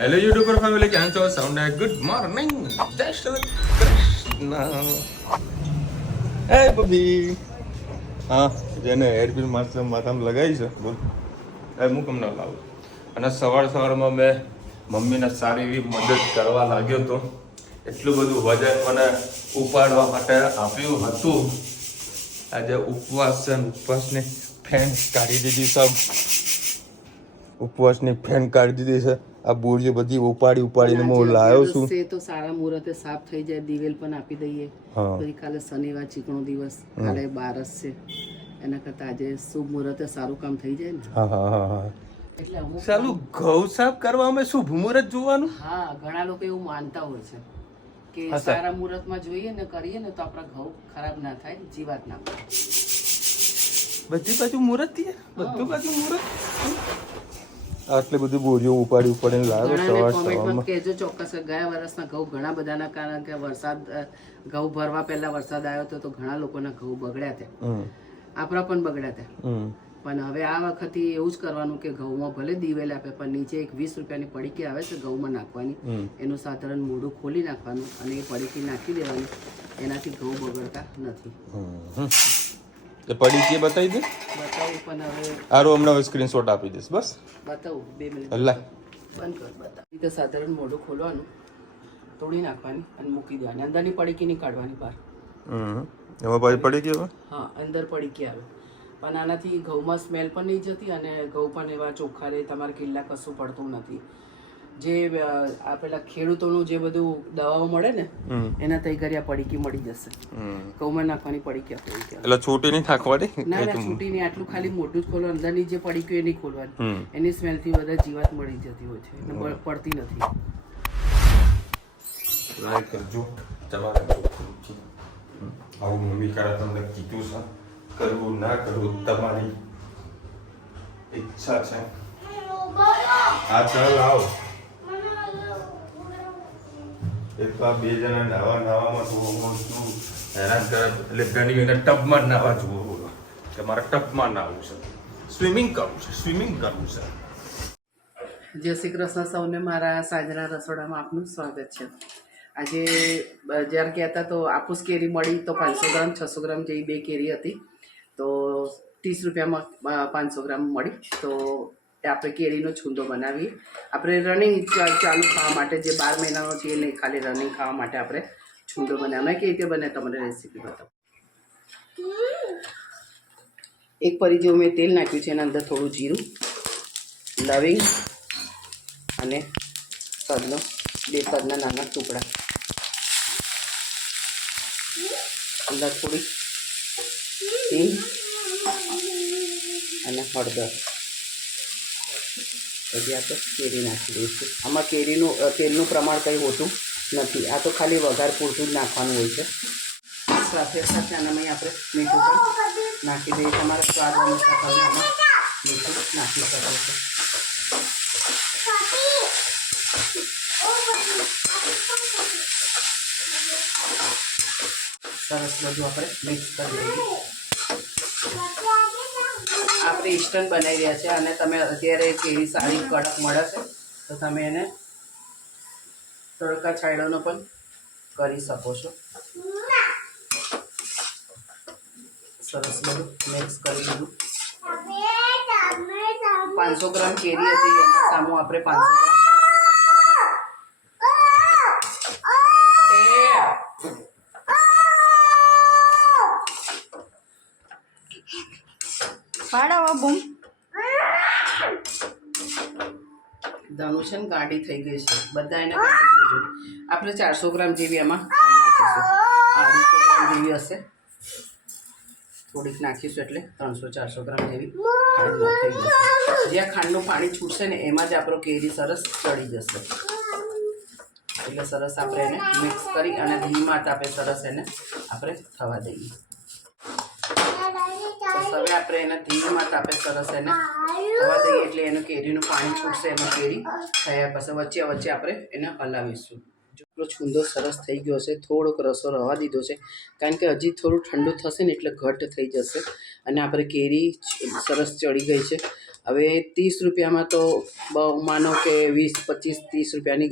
Hello YouTuber family, કેમ છો? Sound good morning, જય શ્રી કૃષ્ણ. હે બબી, હા જેને હેરપિન માથામાં લગાવી છે બોલ, હું કમ ના લાવું. અને સવારમાં મેં મમ્મીને સારી એવી મદદ કરવા લાગ્યો હતો. એટલું બધું વજન મને ઉપાડવા માટે આપ્યું હતું. આજે ઉપવાસ છે, ઉપવાસની ફેન કાઢી દીધી સબ, ઉપવાસની ફેન કાઢી દીધી છે. આ બોરીઓ બધી ઉપાડીને હું લાવ્યો છું. તો સારા મુહૂર્તે સાફ થઈ જાય, દિવેલ પણ આપી દઈએ. પછી કાલે શનિવાર ચીકણો દિવસ, કાલે બારસ છે, એના કરતા આજે શુભ મુહૂર્તે સારું કામ થઈ જાય ને. હા. એટલે અમુક ચાલુ ઘઉં સાફ કરવામાં શુભ મુહૂર્ત જોવાનું. હા, ઘણા લોકો એવું માનતા હોય છે કે હા, સારા મુહૂર્તમાં જોઈએ ને કરીએ ને તો આપણા ઘઉં ખરાબ ના થાય, જીવાત ના પડે. બધી બાજુ મુહૂર્ત થી બધું બાજુ મુહૂર્ત. આટલી બધી બોરીઓ ઉપાડીને લાવ્યો કોમેન્ટમાં કહેજો ચોક્કસ. ગયા વર્ષના ઘઉં ઘણા બધાના કારણ કે ઘઉં ભરવા પહેલા વરસાદ આવ્યો હતો તો ઘણા લોકોના ઘઉં બગડ્યા હતા, આપણા પણ બગડ્યા હતા. પણ હવે આ વખતે એવું જ કરવાનું કે ઘઉંમાં ભલે દિવેલ આપે પણ નીચે એક 20 રૂપિયાની પડીકી આવે છે ઘઉંમાં નાખવાની, એનું સાધારણ મોઢું ખોલી નાખવાનું અને એ પડીકી નાખી દેવાની, એનાથી ઘઉં બગડતા નથી. એ પડીકી બતાવી દે, બતાવું પણ હવે આરો હમણાં સ્ક્રીનશોટ આપી દઈશ. બસ બતાવું 2 મિનિટ અલ્લા બંધ કર. બતાવી તો સાધારણ મોઢું ખોલવાનું, તોડી નાખવાની અને મૂકી દેવાની, અંદરની પડીકી નહીં કાઢવાની બહાર. એમાં પછી પડી ગયો. હા, અંદર પડીકી આવે પણ આનાથી ઘઉંમાં સ્મેલ પણ નહીં જતી અને ઘઉં પણ એવા ચોખ્ખા રહે, તમારે કિલ્લા કશું પડતું નથી. જે આ પેલા ખેડૂતોનું જે બધું દવાઓ મળે ને એના તઈ કરી આ પડીકી મળી જશે. ઘઉંમાં નાખવાની પડીકી આપણી એટલે છૂટી નહીં નાખવાની. ના છૂટી નહીં, આટલું ખાલી મોટું જ ખોલો, અંદરની જે પડીકી એ નહીં ખોલવાની, એની સ્મેલથી બધા જીવાત મળી જતી હોય છે એટલે પડતી નથી. લાઈક કરજો તમારે. આવું મમ્મી કરે તમને કીધું છે, કરવું ના કરવું તમારી ઈચ્છા છે. આ ચાલ આવ. એક તો આ 2 જણા નાવામાં હેરાન કરે એટલે ઘણી એને ટબમાં નાવા જુઓ. બોલો કે મારે ટબમાં નાવું છે, સ્વિમિંગ કરવું છે. જય શ્રી કૃષ્ણ સૌને. મારા સાંજના રસોડામાં આપનું સ્વાગત છે. આજે બજાર ગયા હતા તો આફૂસ કેરી મળી તો 500 ગ્રામ 600 ગ્રામ જેવી 2 કેરી હતી તો 30 રૂપિયામાં 500 ગ્રામ મળી. તો આપણે કેરીનો છૂંદો બનાવીએ. આપણે રનિંગ ચાલુ ખાવા માટે, જે 12 મહિનાનો છે એ નહીં, ખાલી રનિંગ ખાવા માટે આપણે છૂંદો બનાવ્યા. કેવી રીતે બને તમને રેસીપી બતાવું. એક પરી જેવું મેં તેલ નાખ્યું છે, એના અંદર થોડું જીરું, લવિંગ અને તજનો 2 તજના નાના ટુકડા, અંદર થોડી હિંગ અને હળદર. પછી આપણે કેરી નાખી દઈશું. આમાં કેરીનું તેલનું પ્રમાણ કંઈ હોતું નથી, આ તો ખાલી વઘાર પૂરતું જ નાખવાનું હોય છે. સાથે આનામાં આપણે મીઠું પણ નાખી દઈએ. તમારા સ્વાદ અનુસાર તમે આમાં મીઠું નાખી શકો છો. સરસ બધું આપણે મિક્સ કરી દઈએ. આપણે ઇન્સ્ટન્ટ બનાવી રહ્યા છે અને તમે અત્યારે કેરી સારી કડક મળે છે તો તમે એને તડકા છાંયડોનો પણ કરી શકો છો. સરસ બધું મિક્સ કરી દીધું. 500 ગ્રામ કેરી હતી, એના સામું આપણે 500 ગ્રામ ધનુષન ગાડી થઈ ગઈ છે, બધા એને કાઢી દીધું. આપણે 400 ગ્રામ જેવી એમાં નાખીશું, 250 ગ્રામ જેવી હશે, થોડીક નાખીશું એટલે 300-400 ગ્રામ જેવી ખાંડ થઈ જશે. જ્યાં ખાંડનું પાણી છૂટશે ને એમાં જ આપણો કેરી સરસ ચડી જશે. એટલે સરસ આપણે એને મિક્સ કરી અને ધીમા તાપે સરસ એને આપણે થવા દઈએ. હવે આપણે એને ધીમા તાપે સરસ એને થવા દઈએ એટલે એનું કેરીનું પાણી છૂટશે, એમાં કેરી થયા પછી વચ્ચે આપણે એને હલાવીશું. જો આપણો છૂંદો સરસ થઈ ગયો છે, થોડોક રસો રવા દીધો છે કારણ કે હજી થોડું ઠંડુ થશે ને એટલે ઘટ થઈ જશે અને આપણે કેરી સરસ ચડી ગઈ છે. હવે 30 રૂપિયામાં તો માનો કે 20, 25, 30 રૂપિયાની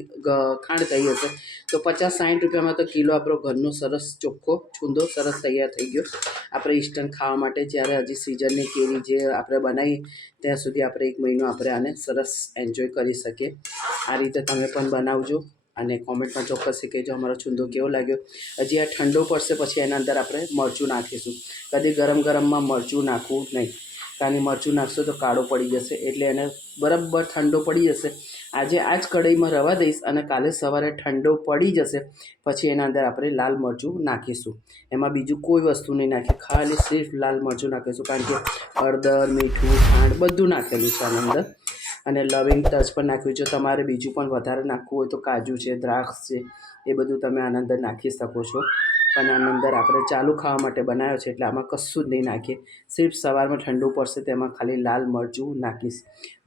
ખાંડ થઈ હશે, તો 50, 60 રૂપિયામાં તો કિલો આપણો ઘરનો સરસ ચોખ્ખો છૂંદો સરસ તૈયાર થઈ ગયો આપણે ઇન્સ્ટન્ટ ખાવા માટે. જ્યારે હજી સિઝનની કેરી જે આપણે બનાવી ત્યાં સુધી આપણે 1 મહિનો આપણે આને સરસ એન્જોય કરી શકીએ. આ રીતે તમે પણ બનાવજો અને કોમેન્ટમાં ચોક્કસ કહેજો અમારો છૂંદો કેવો લાગ્યો. હજી આ ઠંડો પડશે પછી એના અંદર આપણે મરચું નાખીશું. કદી ગરમ ગરમમાં મરચું નાખવું નહીં, કારણ કે મરચું નાખશો તો કાળો પડી જશે. એટલે એને બરાબર ઠંડો પડી જશે. આજે આ જ કઢાઈમાં રવા દઈશ અને કાલે સવારે ઠંડો પડી જશે પછી એના અંદર આપણે લાલ મરચું નાખીશું. એમાં બીજું કોઈ વસ્તુ નહીં નાખીએ, ખાલી સિર્ફ લાલ મરચું નાખીશું, કારણ કે હળદર, મીઠું, ખાંડ બધું નાખેલું છે આની અંદર. અને લવિંગ ટચ પણ નાખ્યું છે. તમારે બીજું પણ વધારે નાખવું હોય તો કાજુ છે, દ્રાક્ષ છે, એ બધું તમે આના અંદર નાખી શકો છો. પણ આના અંદર આપણે ચાલુ ખાવા માટે બનાવ્યો છે એટલે આમાં કશું જ નહીં નાખીએ. સિર્ફ સવારમાં ઠંડુ પડશે તેમાં ખાલી લાલ મરચું નાખીશ.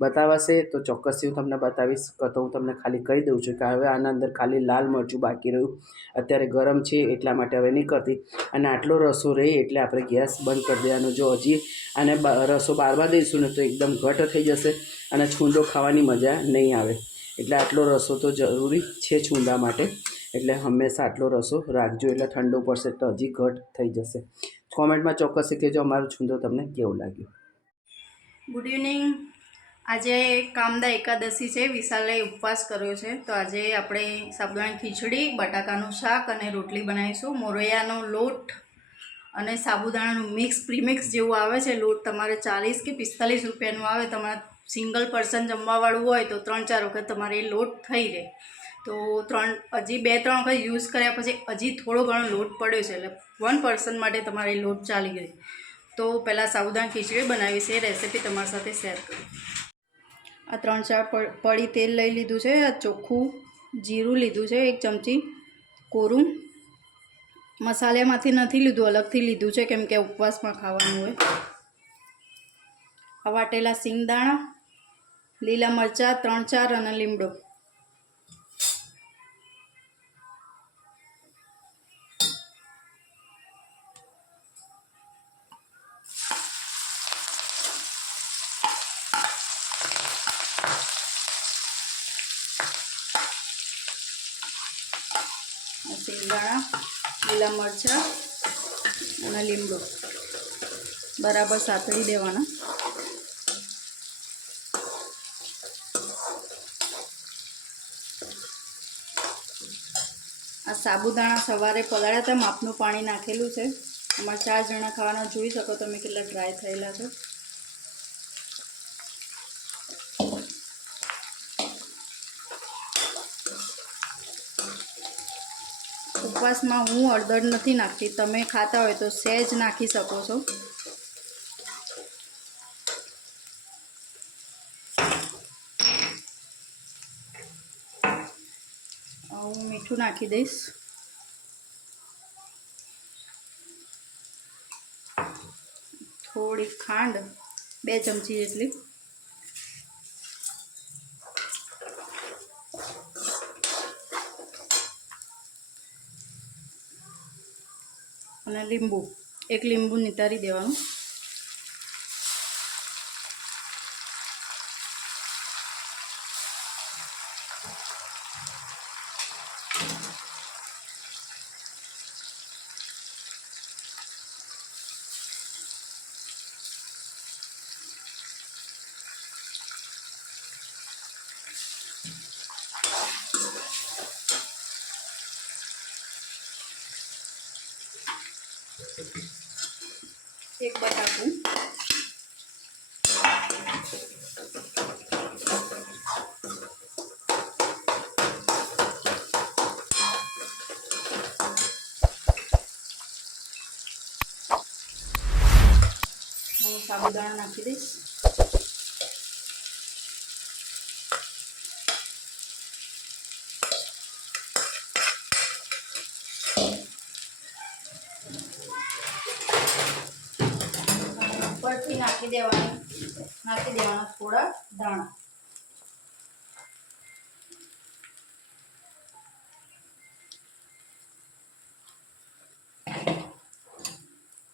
બતાવાશે તો ચોક્કસથી હું તમને બતાવીશ. તો હું તમને ખાલી કહી દઉં છું કે હવે આના અંદર ખાલી લાલ મરચું બાકી રહ્યું. અત્યારે ગરમ છે એટલા માટે હવે નહીં કરતી. અને આટલો રસો રહે એટલે આપણે ગેસ બંધ કરી દેવાનો. જો હજી આને રસો બારવા દઈશું ને તો એકદમ ઘટ થઈ જશે અને છૂંદો ખાવાની મજા નહીં આવે. એટલે આટલો રસો તો જરૂરી છે છૂંદા માટે. એટલે હંમેશા આટલો રસો રાખજો. એટલે ઠંડો પડશે તો હજી ઘટ થઈ જશે. કોમેન્ટમાં ચોક્કસ કહેજો અમારો છૂંદો તમને કેવો લાગ્યો. Good evening. આજે કામદા એકાદશી છે, વિશાલે ઉપવાસ કર્યો છે, તો આજે આપણે સાબુદાણા ખીચડી, બટાકાનું શાક અને રોટલી બનાવીશું. મોરૈયાનો લોટ અને સાબુદાણાનું મિક્સ પ્રીમિક્સ જેવું આવે છે લોટ. તમારે 40 કે 45 રૂપિયાનું આવે. તમારે સિંગલ પર્સન જમવાવાળું હોય તો 3-4 વખત તમારે એ લોટ થઈ રહે. તો હજી 2-3 વખત યુઝ કર્યા પછી હજી થોડો ઘણો લોટ પડ્યો છે, એટલે 1 પર્સન માટે તમારે લોટ ચાલી ગઈ. તો પહેલાં સાબુદાણા ખીચડી બનાવી છે, એ રેસીપી તમારી સાથે શેર કરું. આ 3-4 પડી તેલ લઈ લીધું છે. આ ચોખ્ખું જીરું લીધું છે, 1 ચમચી કોરું. મસાલામાંથી નથી લીધું, અલગથી લીધું છે કેમ કે ઉપવાસમાં ખાવાનું હોય. આ વાટેલા સિંગદાણા, લીલા મરચાં 3-4 અને લીમડો. સિંગદાણા, લીલા મરચાં અને લીમડો બરાબર સાતળી દેવાના. આ સાબુદાણા સવારે પલાળ્યા હતા, માપનું પાણી નાખેલું છે. અમારે 4 જણા ખાવાના, જોઈ શકો તમે કેટલા ડ્રાય થયેલા છે. ઉપવાસમાં હું હળદર નથી નાખતી, તમે ખાતા હોય તો સહેજ નાખી શકો છો. હું મીઠું નાખી દઈશ. થોડી ખાંડ, 2 ચમચી જેટલી. અને લીંબુ, 1 લીંબુ નિતારી દેવાનું. એક બટાકું, હું સાબુદાણા નાખી દઈશ. ઉપરથી નાખી દેવાના થોડા દાણા.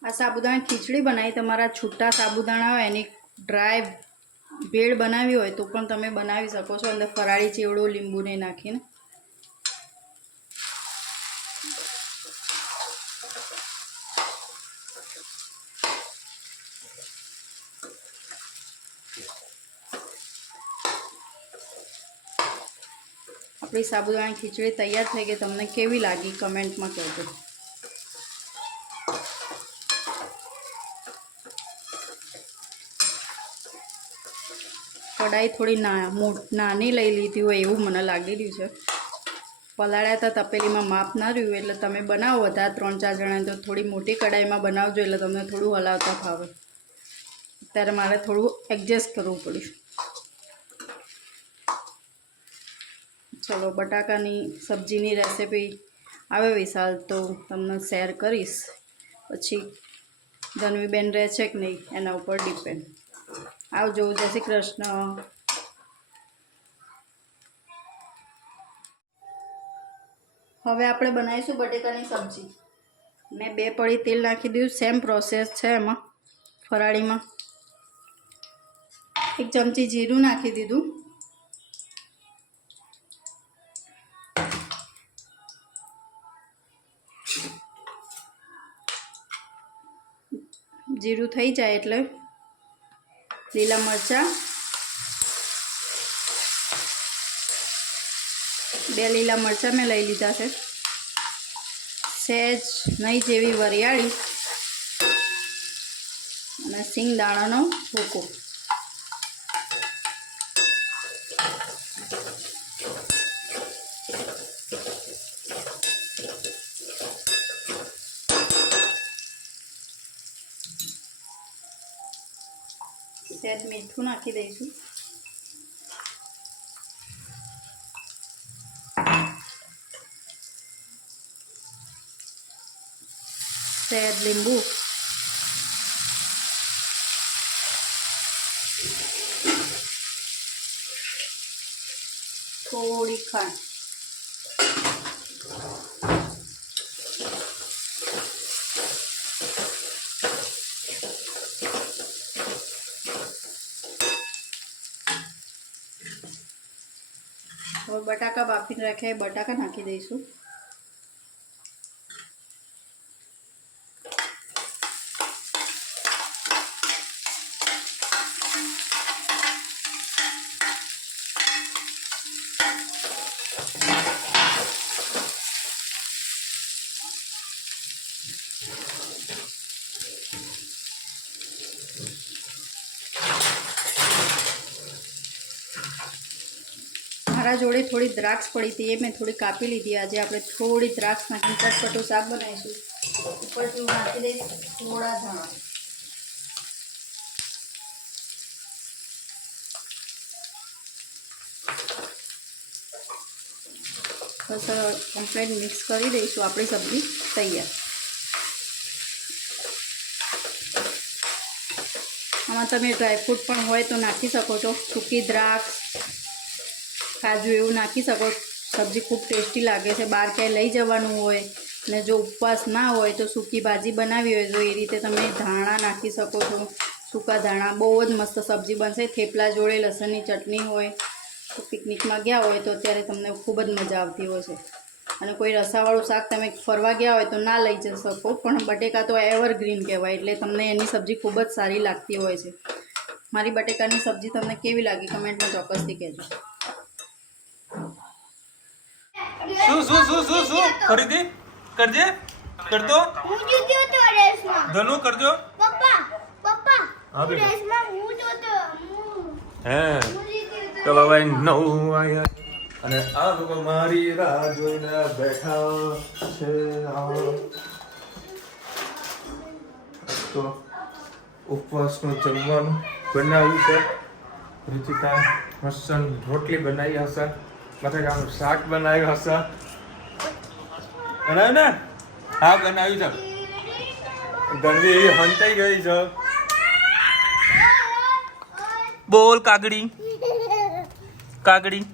આ સાબુદાણા ખીચડી બનાવી. તમારા છૂટા સાબુદાણા હોય એની ડ્રાય ભેળ બનાવી હોય તો પણ તમે બનાવી શકો છો, અંદર ફરાળી ચેવડો લીંબુને નાખીને. આપણી સાબુદાણા ખીચડી તૈયાર થઈ ગઈ. તમને કેવી લાગી કમેન્ટમાં કહેજો. કઢાઈ થોડી નાની લઈ લીધી હોય એવું મને લાગી રહ્યું છે. પલાળ્યા હતા તપેલીમાં માપ ના રહ્યું, એટલે તમે બનાવો વધારે 3-4 જણા તો થોડી મોટી કઢાઈમાં બનાવજો, એટલે તમને થોડું હલાવતા ફાવે. અત્યારે મારે થોડું એડજસ્ટ કરવું પડ્યું. ચલો, બટાકાની સબ્જીની રેસીપી આવે વિશાલ તો તમને શેર કરીશ. પછી ધનવીબેન રહે છે કે નહીં એના ઉપર ડિપેન્ડ. આવજો. જય શ્રી કૃષ્ણ. હવે આપણે બનાવીશું બટેકાની સબ્જી. મેં 2 પડી તેલ નાખી દીધું. સેમ પ્રોસેસ છે એમાં. ફરાળીમાં 1 ચમચી જીરું નાખી દીધું. જીરું થઈ જાય એટલે લીલા મરચાં, 2 લીલા મરચાં મેં લઈ લીધા છે. સહેજ નહીં જેવી વરિયાળી અને સિંગદાણાનો ભૂકો. સહેજ મીઠું નાખી દઈશું. સહેજ લીંબુ, થોડી ખાંડ. હવે બટાકા બાફીને રાખ્યા બટાકા નાખી દઈશું. મારા જોડે થોડી દ્રાક્ષ પડી હતી, એ મેં થોડી કાપી લીધી. આજે આપણે થોડી દ્રાક્ષ નાખીને ચટપટું શાક બનાવીશું. ઉપરથી નાખી દઈશ થોડા ધાણા. બસ કમ્પ્લીટ મિક્સ કરી દઈશું. આપણી સબ્જી તૈયાર. આમાં તમે ડ્રાયફ્રૂટ પણ હોય તો નાખી શકો છો. સૂકી દ્રાક્ષ, કાજુ એવું નાખી શકો. સબ્જી ખૂબ ટેસ્ટી લાગે છે. બહાર ક્યાંય લઈ જવાનું હોય અને જો ઉપવાસ ના હોય તો સૂકી ભાજી બનાવી હોય તો એ રીતે તમે ધાણા નાખી શકો છો. સૂકા ધાણા. બહુ જ મસ્ત સબ્જી બનશે. થેપલા જોડે લસણની ચટણી હોય તો પિકનિકમાં ગયા હોય તો અત્યારે તમને ખૂબ જ મજા આવતી હોય છે. અને કોઈ રસાવાળું શાક તમે ફરવા ગયા હોય તો ના લઈ જઈ શકો, પણ બટેકા તો એવરગ્રીન કહેવાય, એટલે તમને એની સબ્જી ખૂબ જ સારી લાગતી હોય છે. મારી બટેકાની સબ્જી તમને કેવી લાગી કમેન્ટમાં ચોક્કસથી કહેજો. શું ખરીદી કરજે કરતો હું જીત્યો તો રેસમાં. ધનુ કરજો. પપ્પા હા હું બેટા. રેસમાં હું જોતો હે હું જીત્યો તો. ચલો ભાઈ 9 વાગ્યા અને આ લોકો મારી રાહ જોઈને બેઠા છે. તો ઉપવાસનું જમવાનું બનાવ્યું છે. રુચિતા મસ્તન રોટલી બનાવી હશે, બટાકાનું શાક બનાવ્યું હશે. બનાવ્યું ને? હા બનાવ્યું છે. ગરમી હંતાઈ ગઈ છે. બોલ કાગડી કાગડી.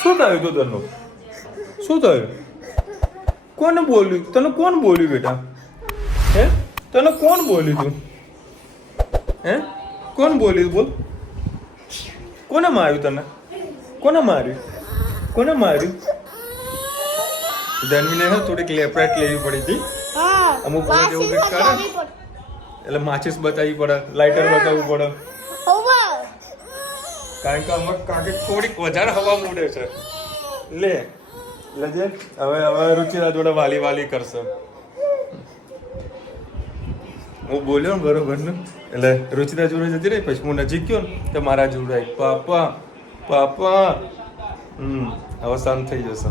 શું થયું તું તને? શું થયું? કોને બોલ્યું? તને કોણ બોલ્યું બેટા? હે તને કોણ બોલ્યું તું? હે કોણ બોલ્યું બોલ? કોને માર્યું તને? કોને માર્યું? કોને માર્યું? ધનવીને હે થોડીક લેપરાટ લેવી પડી હતી. અમુક વાર જેવું કંઈક કરે એટલે માચીસ બતાવવી પડે, લાઇટર બતાવવું પડે. કારણ કે અમુક કાંકે થોડીક વધારે હવા મૂડે છે. લે લેજે. હવે રુચિરા જોડે વાલી વાલી કરશે. હું બોલ્યો ને બરોબર ને, એટલે રુચિરા જોડે જતી રહી. પછી હું નજીક ગયો ને તો મારા જોડે આવી, પાપા પાપા. હવે શાંત થઈ જશે.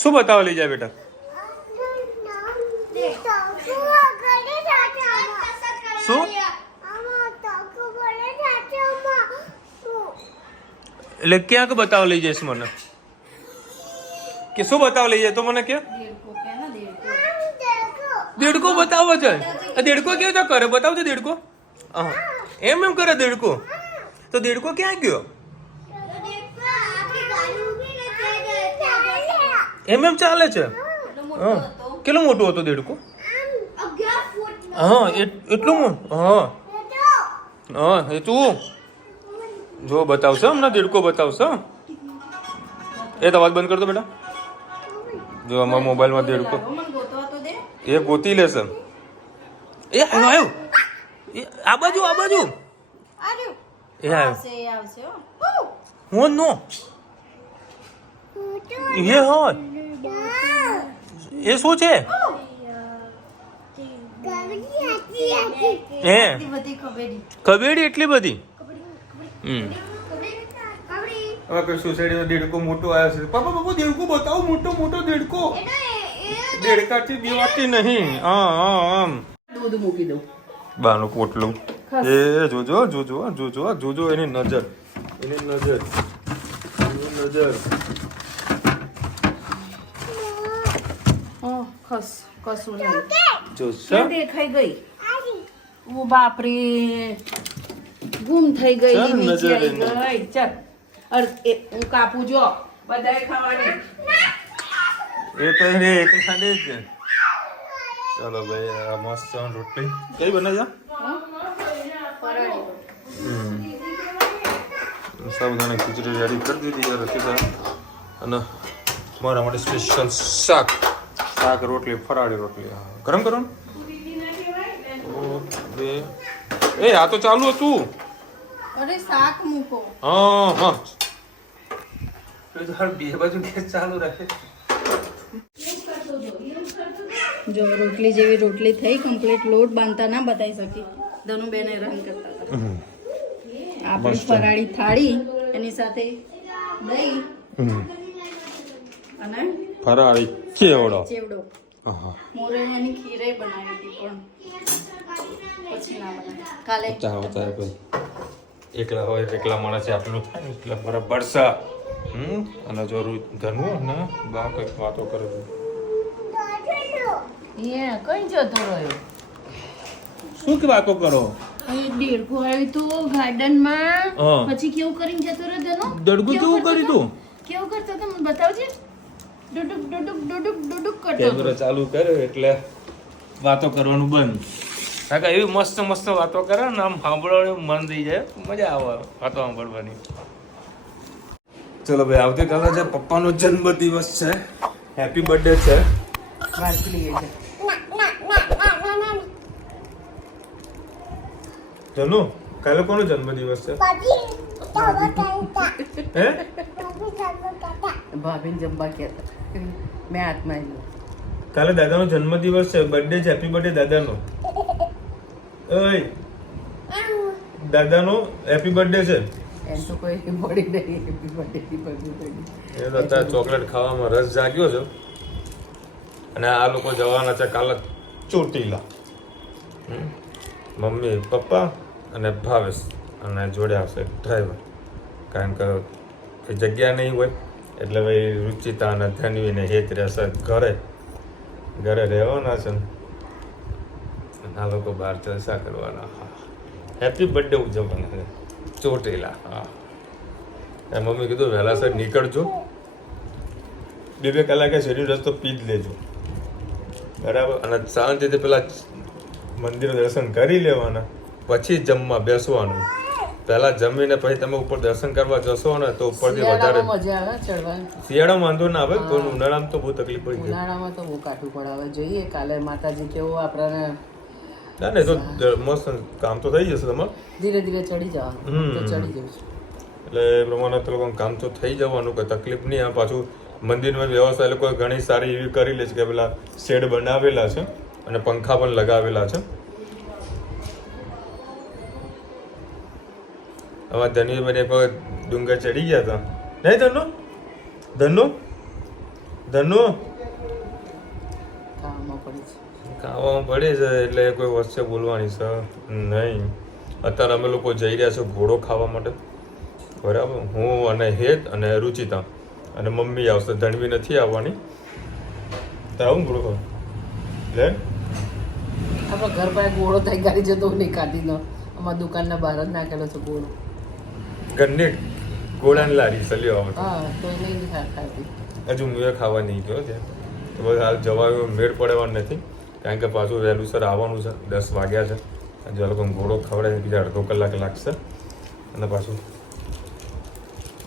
શું બતાવવા લઈ જાય બેટા? શું? એટલે ક્યાંક બતાવવા લઈ જઈશ મને? કે શું બતાવવા લઈ જાય તો મને કે? દેડકો બતાવો છે. દેડકો કેવો તો કરે? બતાવજો દેડકો. હા એમ કરે દેડકો. તો દેડકો ક્યાં ગયો? એમ ચાલે છે. હા કેટલો મોટો હતો દેડકો? હા એટલું મોટું. હા હા એ તું જો બતાવશો હમણાં દેડકો બતાવશો. એ તો અવાજ બંધ કરતો બેટા. જો અમારા મોબાઈલમાં દેડકો એ ગોતી લેશે. એ આવ્યો આ બાજુ એ આવ્યો. હું નો એ હોય એ શું છે? હે કબેડી એટલી બધી? હવે કઈ સોસાયટીમાં દેડકો મોટો આવ્યો છે. પાપા બાપા દેડકો બતાવો, મોટો મોટો દેડકો. દેડકાથી બીવાતી નહીં. હા આમ દૂધ મૂકી દઉં. બાનું પોટલું. એ જોજો જોજો જોજો જોજો એની નજર. કશું નહીં. જોશો દેખાઈ ગઈ. ઓ બાપરે ગુમ થઈ ગઈ. ચાલ, નીચે નજર આવી ગઈ. ચાલ હું કાપું જો બધાએ ખાવાની. એ તો એને એક ખાંડે જ ને. ચાલો ભાઈ આ મસ્ત રોટલી કઈ બનાવી? સાબુદાણા ખીચડી રેડી કરી દીધી રસીદા. અને મારા માટે સ્પેશિયલ શાક રોટલી, ફરાળી રોટલી. ગરમ કરો ને. એ આ તો ચાલુ હતું. અરે શાક મૂકો. હા બે બાજુ ગેસ ચાલુ રાખે. જો રોટલી જેવી રોટલી થઈ કમ્પ્લીટ. લોટ બાંધતા ના બતાવી શકી. ધનુ બેન હેરાન કરતા હતા. આપણી ફરાળી થાળી એની સાથે દહીં અને ફરાળી ચેવડો. મોરૈયાની ખીરે બનાવી હતી પણ પછી ના બનાવી. કાલે એકલા હોય એકલા માણસ આપણું થાય ને એટલે બરાબર સા. અને જો ધનુ ને બા કંઈક વાતો કરે છે. કઈ જતો રહ્યો? શું કે વાતો કરો? દેડકો આવ્યું તો ગાર્ડનમાં. હા. પછી કેવું કરીને જતો રહ્યો તેનો? દડગુ કેવું કર્યું તું? કેવું કરતો હતો મને બતાવજે. ડુડુક ડુડુક ડુડુક ડુડુક કરતો કેમેરો ચાલુ કર્યો એટલે વાતો કરવાનું બંધ. કાકા એવી મસ્ત મસ્ત વાતો કરે ને આમ સાંભળવાનું મન થઈ જાય. મજા આવે વાતો સાંભળવાની. ચલો ભાઈ આવતીકાલે છે પપ્પાનો જન્મદિવસ છે. હેપી બર્થડે છે. વાંચી લઈએ છે. જનુ કાલે કોનો જન્મદિવસ છે? હે ભાભીને જમવા કહેતા મેં હાથમાં આવ્યું. કાલે દાદાનો જન્મદિવસ છે. બર્થડે છે. હેપી બર્થડે દાદાનો. ઓય દાદાનો હેપી બર્થડે છે. એમ તો કોઈ મળી નહીં. હેપી બર્થડે એ તો અત્યારે ચોકલેટ ખાવામાં રસ જાગ્યો છે. અને આ લોકો જવાના છે કાલે ચોટીલા. મમ્મી પપ્પા અને ભાવેશ અને જોડે આવશે ડ્રાઈવર. કારણ કે જગ્યા નહીં હોય એટલે ભાઈ રુચિતા અને ધનવીને હેત રહેશે ઘરે રહેવાના છે. આ લોકો બહાર જલસા કરવાના. હેપી બર્થડે ઉજવવાના છે ચોટીલા. હા મમ્મી કીધું વહેલા સર નીકળજો. 2 કલાકે શેરી રસ્તો પી જ લેજો બરાબર. અને શાંતિથી પેલા મંદિર દર્શન કરી લેવાના. પછી જમવા બેસવાનું. પહેલા જમીને પછી તમે ઉપર દર્શન કરવા જશો ને તો ઉપરથી વધારે મજા આવે ચડવાની. શિયાળામાં વાંધો ના આવે પણ ઉનાળામાં તો બહુ તકલીફ પડી જાય. ઉનાળામાં તો બહુ કાઠું પડાવે. જોઈએ કાલે માતાજી કેવો આપણને ના ને તો મસ્ત કામ તો થઈ જશે તમારે. ધીરે ધીરે ચડી જવાનું તો ચડી જવું છે. એટલે એ પ્રમાણે તો લોકો કામ તો થઈ જવાનું, કોઈ તકલીફ નહીં આવે. પાછું મંદિરમાં વ્યવસ્થા એ લોકો ઘણી સારી એવી કરી લે છે કે પેલા શેડ બનાવેલા છે અને પંખા પણ લગાવેલા છે. હવે ધનુભાઈ એક વખત ડુંગર ચડી ગયા હતા નહીં ધનુ ધનુ ધનુ ખાવામાં પડે છે. ખાવામાં પડે છે એટલે કોઈ વચ્ચે બોલવાની છે નહીં. અત્યારે અમે લોકો જઈ રહ્યા છે ઘોડો ખાવા માટે, બરાબર. હું અને હેત અને રુચિતા અને મમ્મી આવશે. ધણવી નથી આવવાની. તારે આવું ઘોડો ખાવા લે. આપણા ઘર પાસે ગોળો થઈ ગાડી જતો નહીં ખાધી નો. અમારા દુકાનના બહાર જ નાખેલો છે ગોળો. ઘરની ઘોડાની લારી સલ્યો આવે હા તો એ નહીં ખાધી. હજુ મેં ખાવા નહીં ગયો ત્યાં તો બસ હાલ જવા મેળ પડવાનું નથી, કારણ કે પાછું વહેલું સર આવવાનું છે. 10 વાગ્યા છે. જે લોકો ઘોડો ખવડાવે બીજા અડધો કલાક લાગશે અને પાછું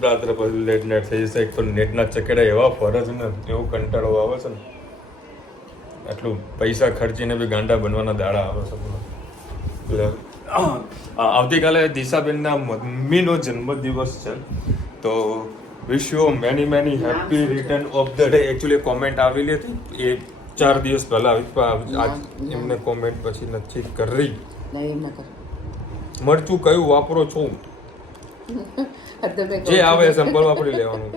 રાત્રે પછી લેટ નાઇટ થઈ જશે. એક તો નેટના ચકેડા એવા ફરે છે ને, એવું કંટાળો આવે છે ને. આટલું પૈસા ખર્ચીને બી ગાંડા બનવાના દાડા આવે છે બોલો. એટલે આવતીકાલે દિશાબેનના મમ્મીનો જન્મદિવસ છે તો wish you many many happy return of the day. Actually comment આવેલી હતી એ 4 દિવસ પહેલા આવી, આજ એમને કોમેન્ટ પછી નથી કરી. નહીં એમ ના કર. મરચું કયું વાપરો છો? જે આવે સંભાળ વાપરી લેવાનું.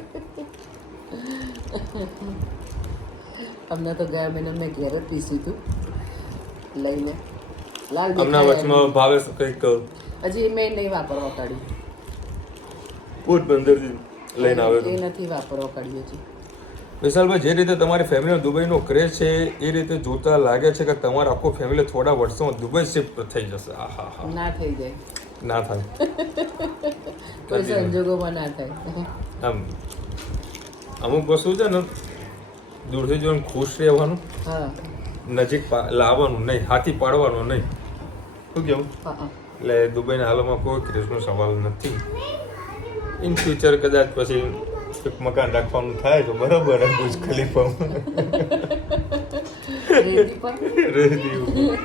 અમને તો ગયા મહિને મેં ઘેર જ પીસ્યું હતું લઈને. લાલ હમણાં વચમાં ભાવે કંઈક હજી મેં નહીં વાપરવા કાઢ્યું. પોત બંદરથી લઈને આવે એ નથી વાપરવા કાઢ્યું હજી. વિશાલભાઈ, જે રીતે તમારી ફેમિલીનો દુબઈનો ક્રેઝ છે એ રીતે જોતા લાગે છે કે તમારું આખું ફેમિલી થોડા વર્ષોમાં દુબઈ શિફ્ટ થઈ જશે. આહા હા, ના થઈ જાય. ના થાય. કોઈ સંજોગોમાં ના થાય. આમ અમુક વસ્તુ છે ને દૂરથી જોઈને ખુશ રહેવાનું, હા નજીક લાવવાનું નહીં, હાથી પાડવાનું નહીં. શું કેવું? હા એટલે દુબઈના હાલમાં કોઈ ક્રેઝનો સવાલ નથી. ઇન ફ્યુચર કદાચ પછી એક મકાન રાખવાનું થાય તો બરાબર. બુર્જ ખલીફામાં રેતી પર રેતી ઉપર.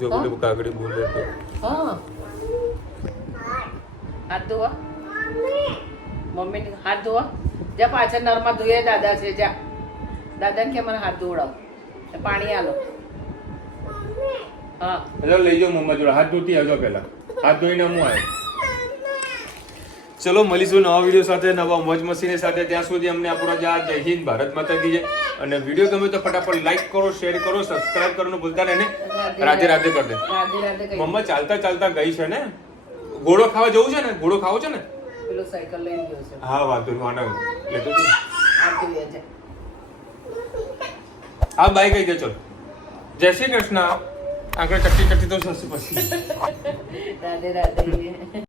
જો પેલું કાકડી બોલે તો હા હાથ ધોવા મમ્મી હાથ ધોવા જા. પાછળ નરમાં ધોઈએ દાદા છે. જા દાદાને કે મને હાથ ધોવડાવ, પાણી આલો. હા એટલે લઈ જાઓ મમ્મા જોડે. હાથ ધોતી આવજો પહેલા. હાથ ધોઈને હું આવ્યો. ચલો મળીશું નવા વિડીયો સાથે, નવા મોજ મસ્તીની સાથે. ત્યાં સુધી અમને આપણો જય હિન્દ, ભારત માતા કી જય. અને વિડીયો ગમે તો ફટાફટ લાઈક કરો, શેર કરો, સબસ્ક્રાઇબ કરવાનું ભૂલતા નહીં ને. રાધે રાધે કરી દે. રાધે રાધે કઈ મમ્મા ચાલતા ચાલતા ગઈ છે ને. ઘોડો ખાવા જવું છે ને? ઘોડો ખાવો છે ને? પેલો સાયકલ લઈને ગયો છે. હા વાંધો નહીં, આનો લેતો તું. હાથ ધોઈએ જા. હા બાય કહી દે. ચલો જય શ્રી કૃષ્ણ. આગળ ચટ્ટી ચટ્ટી તો થશે પછી. રાધે રાધે.